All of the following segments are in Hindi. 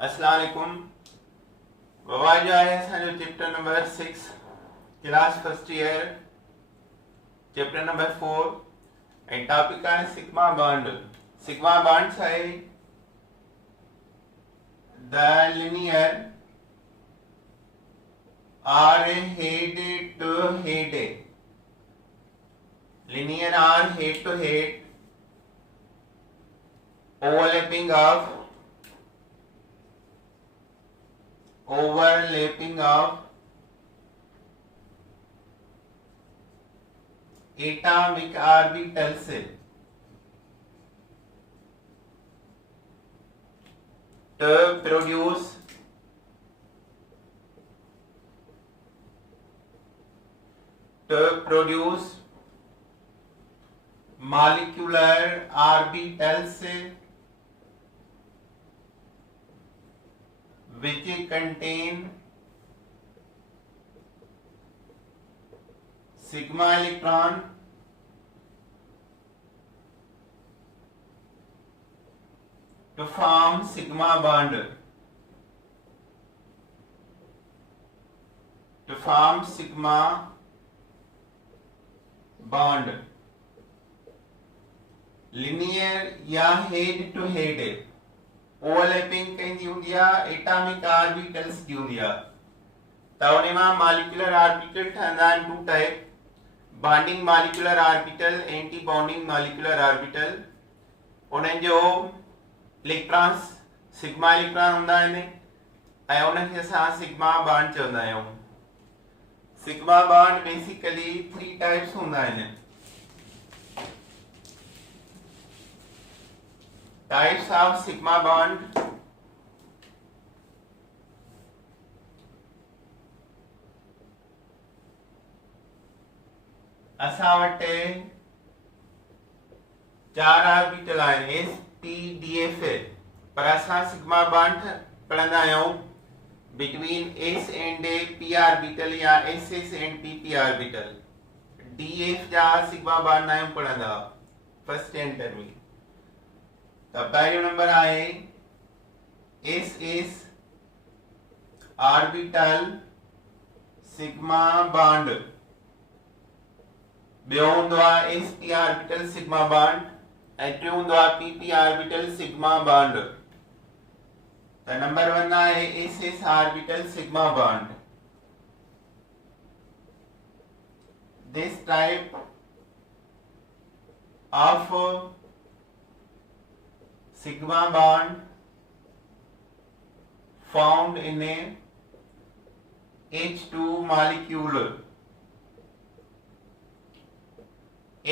अस्सलाम वालेकुम। ववाज आहे असांजो chapter number 6 class first year chapter number 4 ऐं टॉपिक आहे सिग्मा बॉन्ड। सिग्मा बॉन्ड्स आहे the linear are head to head, linear are head to head, overlapping of atomic orbitals to produce molecular orbitals which contain sigma electron to form sigma bond. Linear या हेड टू हेड ओवरलैपिंग कंहिंजी हूंदी आहे एटॉमिक ऑर्बिटल्स जी हूंदी आहे त उन मां मॉलिक्यूलर ऑर्बिटल ठहंदा आहिनि two type, bonding molecular orbital, anti bonding molecular orbital. उन्हनि जो इलेक्ट्रॉन्स सिग्मा इलेक्ट्रॉन हूंदा आहिनि ऐं उनखे असां सिग्मा बॉन्ड चवंदा आहियूं। सिग्मा बॉन्ड बेसिकली 3 टाइप्स हूंदा आहिनि। Types of sigma bond: असां वटि 4 ऑर्बिटल आहिनि S P D F, पर असां सिग्मा बॉन्ड पढ़ंदा आहियूं between S and P orbital या SS and PP orbital. DF जा सिग्मा बॉन्ड आहियूं पढ़ंदा फर्स्ट एंड टर्म में। तो पहलो नंबर आए SS ऑर्बिटल सिग्मा बॉन्ड, ॿियो हूंदो आहे SP ऑर्बिटल सिग्मा बॉन्ड ऐं टियों हूंदो आहे PP ऑर्बिटल सिग्मा बॉन्ड। तो नंबर 1 आहे SS orbital sigma bond. This type of sigma bond found in a H2 molecule।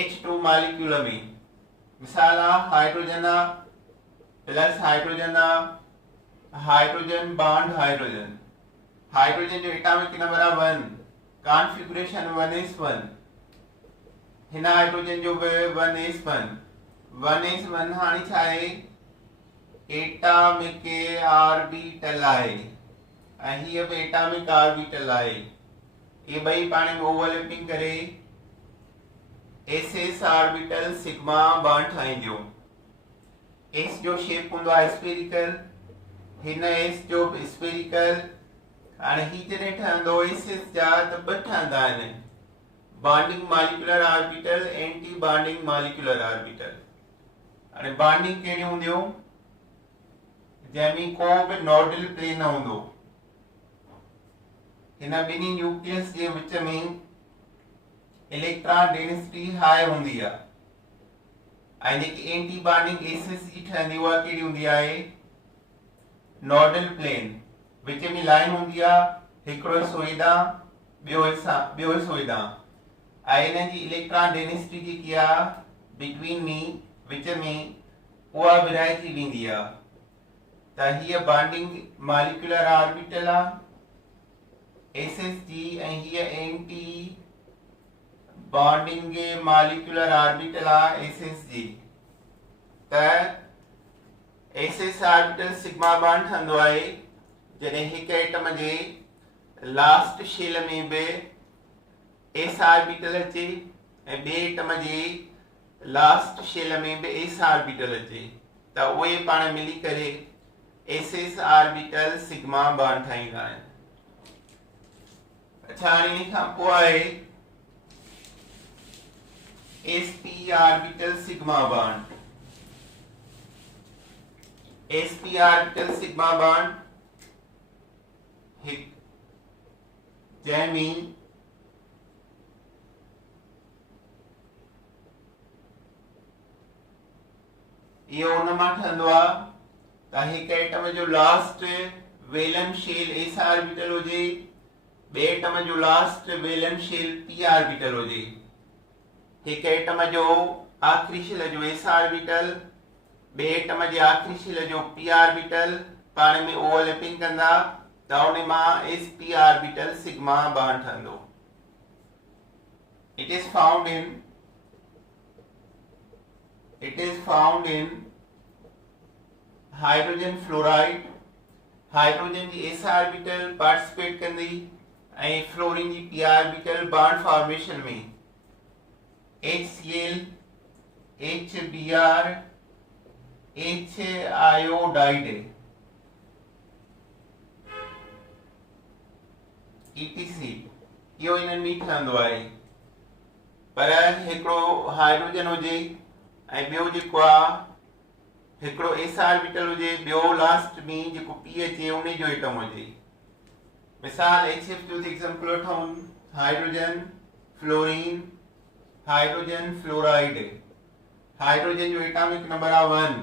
H2 molecule में मिसाल hydrogen plus hydrogen, hydrogen bond hydrogen, hydrogen जो एटॉमिक नंबर आहे 1, कॉन्फ़िगरेशन 1s1, हिन हाइड्रोजन जो 1s1 हाणे छा आहे एटॉमिक ऑर्बिटल आहे ऐं हीअ बि एटॉमिक ऑर्बिटल आहे। ये ॿई पाण में ओवरलैपिंग करे SS ऑर्बिटल सिग्मा बॉन्ड ठाहींदियूं। S जो शेप हूंदो आहे स्फेरिकल, हिन S जो बि स्फेरिकल। हाणे ही जॾहिं ठहंदो SS जा त 2 ठहंदा आहिनि, bonding molecular orbital, anti bonding molecular orbital. हाणे बॉन्डिंग कहिड़ी हूंदियूं जंहिंमें को बि नोडल प्लेन न हूंदो, हिन ॿिन्ही न्यूक्लियस जे विच में इलेक्ट्रॉन डेंसिटी हाई हूंदी आहे ऐं जेकी एंटी बॉन्डिंग SS जी ठहंदी उहा कहिड़ी हूंदी आहे नोडल प्लेन, विच में लाइन हूंदी आहे, हिकिड़ो हिसो हेॾां ॿियो हिसो हेॾां ऐं हिन जी इलेक्ट्रॉन डेंसिटी जेकी आहे बिटवीन में विच में उहा विराइजी वेंदी आहे। त हीअ बॉन्डिंग मॉलिक्यूलर ऑर्बिटल आहे SS जी ऐं हीअ एंटी बॉन्डिंग मॉलिक्यूलर ऑर्बिटल आहे SS जी। त SS ऑर्बिटल सिग्मा बॉन्ड ठहंदो आहे जॾहिं हिकु एटम जे लास्ट शेल में बि S ऑर्बिटल अचे ऐं ॿिए एटम जे लास्ट शेल में भी एस ऑर्बिटल अचे त उहे पाण मिली करे एस ऑर्बिटल सिग्मा बॉन्ड ठाहींदा आहिनि। अच्छा हाणे इन खां पोइ आहे sp orbital sigma bond. sp orbital sigma bond हिक जंहिंमें इहो उन मां ठहंदो आहे त हिकु एटम जो last valence shell s orbital हुजे, ॿिए एटम जो last valence shell p orbital हुजे। हिकु एटम जो आखिरी शेल जो s ऑर्बिटल, ॿिए एटम जे आखिरी शेल जो p ऑर्बिटल पाण में ओवरलैपिंग कंदा त उन मां sp ऑर्बिटल सिग्मा बॉन्ड ठहंदो। It is found in hydrogen fluoride. Hydrogen जी s ऑर्बिटल पार्टिसिपेट कंदी ऐं फ्लोरीन जी p ऑर्बिटल बॉन्ड फॉर्मेशन में HCl HBr H iodide etc इहो इन्हनि में ठहंदो आहे। पर हिकिड़ो हाइड्रोजन हुजे ऐं ॿियो जेको आहे हिकिड़ो s ऑर्बिटल हुजे, ॿियो लास्ट में जेको p अचे उन जो एटम हुजे। मिसाल HF जो एग्जांपल वठूं, hydrogen fluorine hydrogen fluoride. Hydrogen जो एटॉमिक नंबर आहे 1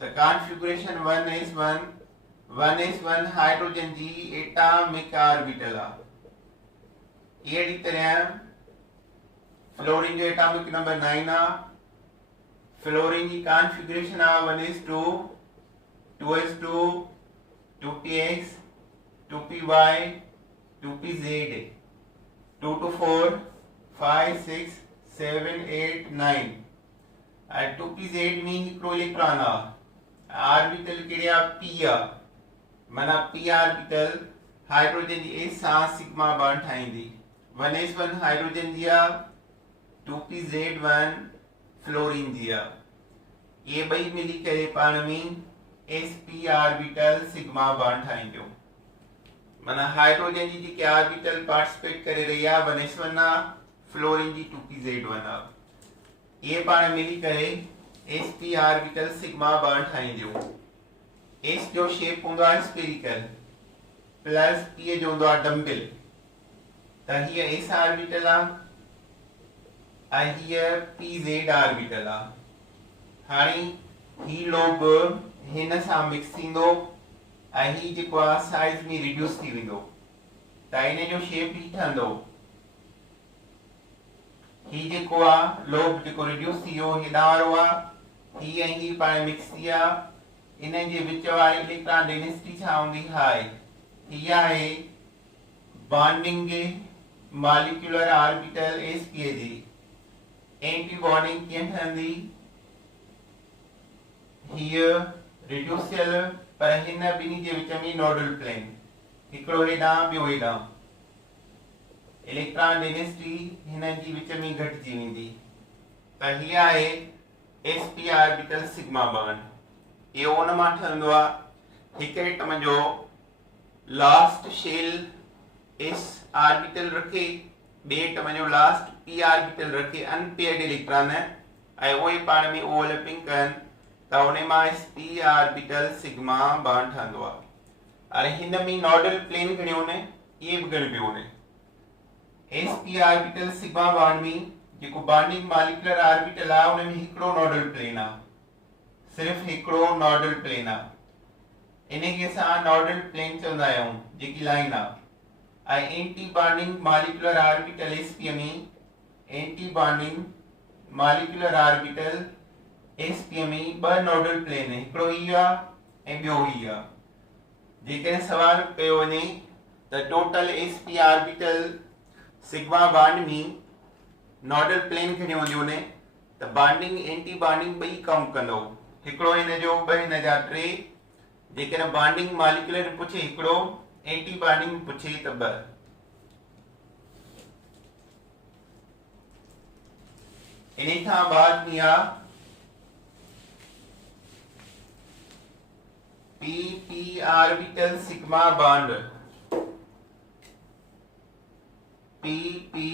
त कॉन्फ़िगरेशन 1s1 हाइड्रोजन जी एटॉमिक ऑर्बिटल आहे। अहिड़ी तरह फ्लोरीन जो एटॉमिक नंबर 9 आहे। फ्लोरीन की कॉन्फ़िगरेशन आहे 1s2 2s2 2px 2py 2pz 2 to 4 5 6 7 8 9 और 2pz में हिकिड़ो इलेक्ट्रॉन आहे। ऑर्बिटल कहिड़ी आहे p आहे, माना p ऑर्बिटल हाइड्रोजन जी s सां सिग्मा बॉन्ड ठाहींदी। 1s1 हाइड्रोजन जी आहे, 2pz1 फ्लोरीन जी आहे। ये ॿई मिली करे पाण में sp ऑर्बिटल सिग्मा बॉन्ड ठाहींदियूं। माना हाइड्रोजन जी जेकी ऑर्बिटल पार्टिसिपेट करे रही आहे 1s1 आहे, फ्लोरीन जी 2pz1 आहे। ये पाण मिली करे sp ऑर्बिटल सिग्मा बॉन्ड ठाहींदियूं। s जो शेप हूंदो आहे स्फेरिकल प्लस p जो हूंदो आहे डंबिल। त हीअ s ऑर्बिटल आहे ऐं हीअ pz ऑर्बिटल आहे। हाणे ही लोग हिन सां मिक्स थींदो ऐं ही जेको आहे साइज में रिड्यूस थी वेंदो त इन जो शेप ही ठहंदो। ही जेको आहे लोग जेको रिड्यूस थी वियो हेॾां वारो आहे, ही ऐं ही पाण मिक्स थी विया। इन जे विच वारी इलेक्ट्रॉन डेंसिटी छा हूंदी? हाई। हीअ आहे बॉन्डिंग मॉलिक्यूलर ऑर्बिटल sp जी। एंटी बॉन्डिंग कीअं ठहंदी? हीअ रिड्यूसियल पर हिन ॿिन्ही जे विच में नोडल प्लेन, हिकिड़ो हेॾां ॿियो हेॾां। इलेक्ट्रॉन डेंसिटी हिन जी विच में घटिजी वेंदी। त हीअ आहे sp ऑर्बिटल सिग्मा बॉन्ड। इहो उन मां ठहंदो आहे हिकु एटम जो लास्ट शेल s ऑर्बिटल रखे, ॿिए एटम जो लास्ट p ऑर्बिटल रखे अनपेयर्ड इलेक्ट्रॉन ऐं उहे पाण में ओवरलैपिंग कनि त उन मां sp ऑर्बिटल सिग्मा बॉन्ड ठहंदो आहे। अरे हिन में नोडल प्लेन घणियो ने, ये भी गणिबियो ने। sp ऑर्बिटल सिग्मा बॉन्ड में जेको बॉन्डिंग मॉलिक्यूलर ऑर्बिटल आहे उन में हिकिड़ो नोडल प्लेन आहे, सिर्फ हिकिड़ो नोडल प्लेन आहे। इन खे असां नोडल प्लेन चवंदा आहियूं जेकी लाइन आहे। ऐं anti bonding molecular orbital sp में anti bonding molecular orbital sp में ॿ नोडल प्लेन, हिकिड़ो ही आहे ऐं ॿियो ही आहे। जेकॾहिं सवाल कयो वञे त total sp orbital sigma bond में नोडल प्लेन घणी हूंदियूं ने, त बॉन्डिंग एंटी बॉन्डिंग ॿई काउंट कंदो। हिकिड़ो हिन जो, ॿ हिन जा, 3। जेकॾहिं बॉन्डिंग मॉलिक्यूलर पुछे हिकिड़ो, एंटी बॉन्डिंग पुछे त 2। इन खां बाद में आहे pp orbital sigma bond, pp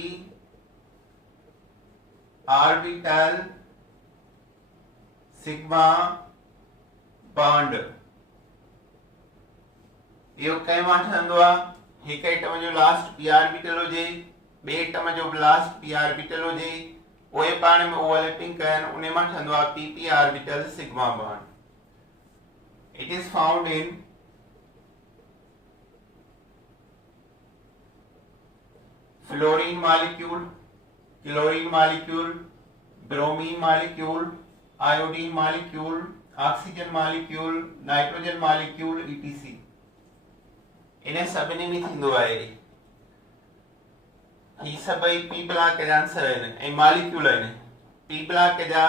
orbital sigma bond इहो कंहिं मां ठहंदो आहे? हिकु एटम जो लास्ट p ऑर्बिटल हुजे, ॿिए एटम जो लास्ट p ऑर्बिटल हुजे, उहे पाण में ओवरलैपिंग कनि, उन मां ठहंदो आहे pp orbital sigma bond. It is found in fluorine molecule, chlorine molecule, bromine molecule, iodine molecule, oxygen molecule, nitrogen molecule, etc. इन्हें सभिनी में थींदो आहे. ही सभई p ब्लॉक जा आंसर आहिनि ऐं मॉलिक्यूल आहिनि. p ब्लॉक जा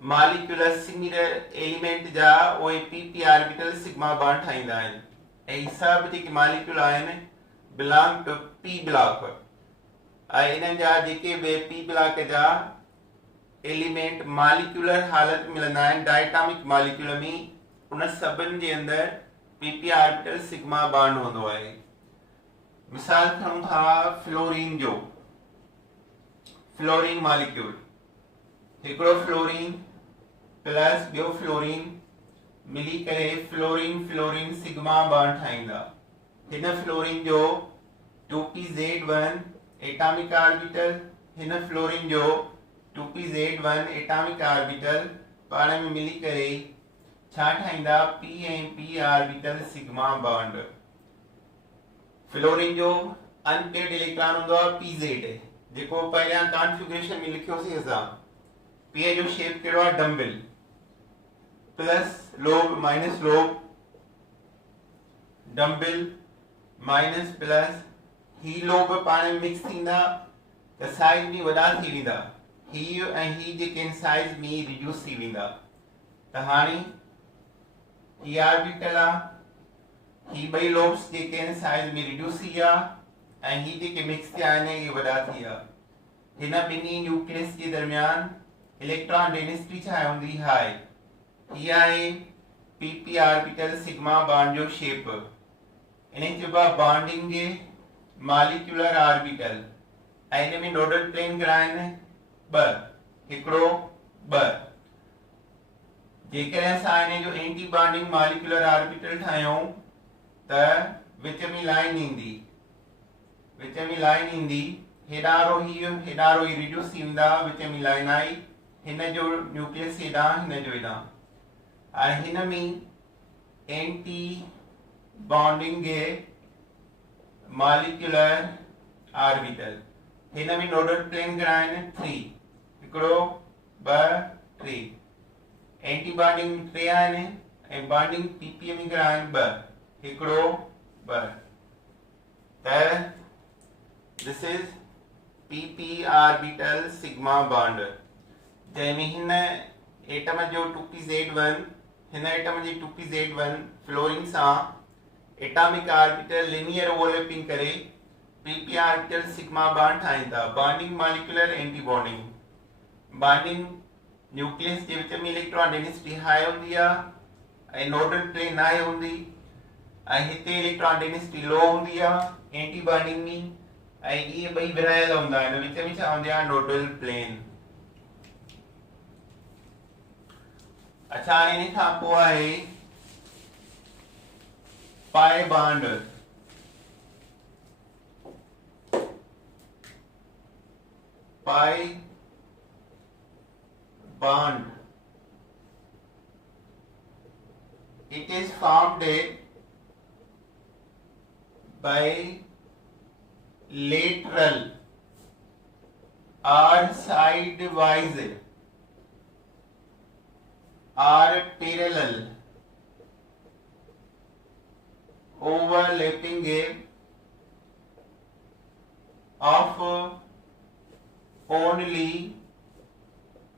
मॉलिक्यूलर सिंगुलर एलिमेंट जा उहे pp ऑर्बिटल सिग्मा बॉन्ड ठाहींदा आहिनि ऐं सभु जेके मॉलिक्यूल आहिनि बिलोंग टू p ब्लॉक. ऐं इन्हनि जा जेके बि p ब्लॉक जा एलिमेंट मॉलिक्यूलर हालत में मिलंदा आहिनि डायटॉमिक मॉलिक्यूल में, उन सभिनि जे अंदरि pp ऑर्बिटल सिग्मा बॉन्ड हूंदो आहे. मिसाल खणूं था फ्लोरीन जो. फ्लोरीन मॉलिक्यूल, हिकिड़ो फ्लोरीन प्लस ॿियो फ्लोरीन मिली करे फ्लोरीन फ्लोरीन सिग्मा बॉन्ड ठाहींदा. हिन फ्लोरीन जो 2pz1 एटॉमिक ऑर्बिटल, हिन फ्लोरीन जो 2pz1 एटॉमिक ऑर्बिटल पाण में मिली करे छा ठाहींदा? p ऐं p orbital sigma bond. Fluorine जो अनपेयर्ड इलेक्ट्रॉन हूंदो आहे pz, जेको पहिरियां कॉन्फ़िगरेशन में लिखियोसीं असां. p जो शेप कहिड़ो आहे? Dumbbell, plus lobe minus lobe, dumbbell minus plus. ही लोब पाण में मिक्स थींदा त साइज में वॾा थी वेंदा, ही ऐं ही जेके आहिनि साइज में रिड्यूस थी वेंदा. त हाणे ही ऑर्बिटल आहे, ही ॿई लोब्स जेके आहिनि साइज में रिड्यूस थी विया ऐं ही जेके मिक्स थिया आहिनि इहे वॾा थी विया. हिन ॿिन्ही न्यूक्लियस जे दरमियान इलेक्ट्रॉन डेंसिटी छा हूंदी? हाई. हीअ आहे pp ऑर्बिटल सिग्मा बॉन्ड जो शेप. इन्हें चइबो आहे बॉन्डिंग जे मॉलिक्यूलर ऑर्बिटल. ऐं हिन में नोडल प्लेन घणा आहिनि? ॿ, हिकिड़ो ॿ. जेकॾहिं असां हिन जो एंटी बॉन्डिंग मॉलिक्यूलर ऑर्बिटल ठाहियूं त विच में लाइन ईंदी, विच में लाइन ईंदी. हेॾारो ही रिड्यूस थी वेंदा, विच में लाइन आई, हिन जो न्यूक्लियस हेॾां, हिन जो हेॾां. ऐं हिन में एंटी बॉन्डिंग जे मॉलिक्यूलर ऑर्बिटल. हिन में नोडल प्लेन घणा आहिनि? 3, हिकिड़ो ॿ 3. एंटी बॉन्डिंग 3 आहिनि ऐं बॉन्डिंग pp में घणा आहिनि? 2, हिकिड़ो ॿ. त this is pp orbital sigma bond, जंहिंमें हिन एटम जो 2pz1, हिन एटम जी 2pz1 फ्लोरीन सां एटॉमिक ऑर्बिटल लिनियर ओवरलैपिंग करे pp ऑर्बिटल सिग्मा बॉन्ड ठाहींदा. Bonding molecular anti bonding. Bonding nucleus जे विच में इलेक्ट्रॉन डेंसिटी हाई हूंदी आहे ऐं नोडल प्लेन नाहे हूंदी, ऐं हिते इलेक्ट्रॉन डेंसिटी लो हूंदी आहे एंटी बॉन्डिंग में, ऐं इहे ॿई विरहायल हूंदा आहिनि. विच में छा हूंदी आहे? Nodal plane. अच्छा, हाणे इन खां पोइ आहे pi bond. Pi bond. It is formed by lateral or sidewise or parallel overlapping of only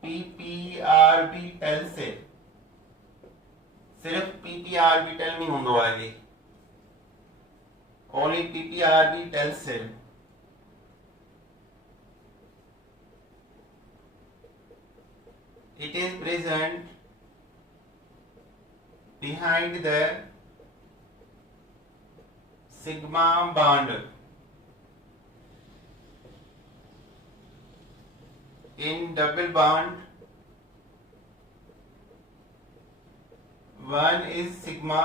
pp orbital से. सिर्फ pp ऑर्बिटल में होंदो आहे, only pp ऑर्बिटल से. It is present behind the sigma bond in double bond, one is sigma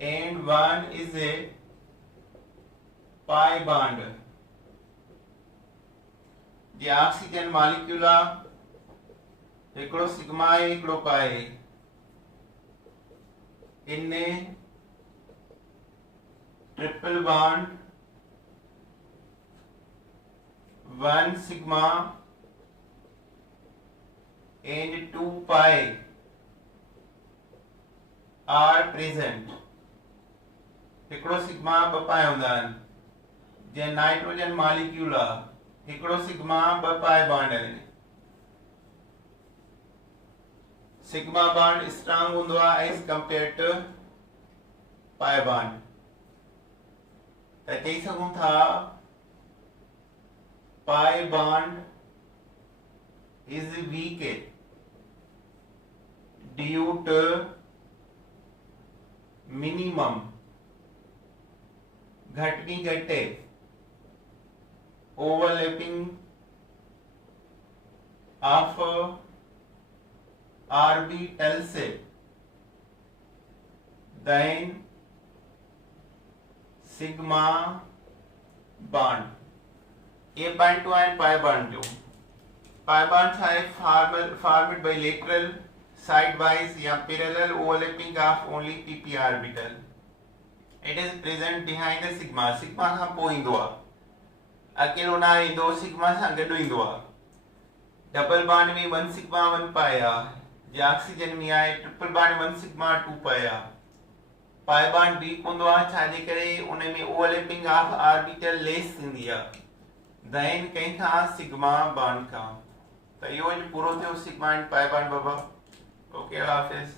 and one is a pi bond. The oxygen molecule हिकिड़ो सिग्मा आहे हिकिड़ो पाए आहे। इनने triple bond one sigma and 2 pi are present। हिकिड़ो सिग्मा ॿ पाए हूंदा आहिनि। जीअं नाइट्रोजन मॉलिक्यूल आहे हिकिड़ो सिग्मा ॿ पाए बॉन्ड आहिनि। सिग्मा बॉन्ड स्ट्रांग होंदो आहे as compare to pi bond. त चई सघूं था pi bond is weak due to minimum घट में घट overlapping of orbitals then sigma bond। ये bond to and pi bond to pi bonds are formed by lateral sidewise या parallel overlapping of only pp orbital। it is present behind the sigma। sigma खां पोइ ईंदो आहे, अकेलो न ईंदो, sigma सां गॾु ईंदो आहे। डबल बॉन्ड में 1 सिग्मा 1 पाए आहे। जे ऑक्सीजन में आहे ट्रिपल बॉन्ड 1 सिग्मा 2 पाए आहे। पाए बॉन्ड वीक हूंदो आहे छाजे करे उन में ओवरलैपिंग ऑफ ऑर्बिटल लेस थींदी आहे देन कंहिंखां सिग्मा बॉन्ड खां। त इहो पूरो थियो सिग्मा एंड पाए बॉन्ड बाबा। ओके, अल्लाह हाफ़िज़।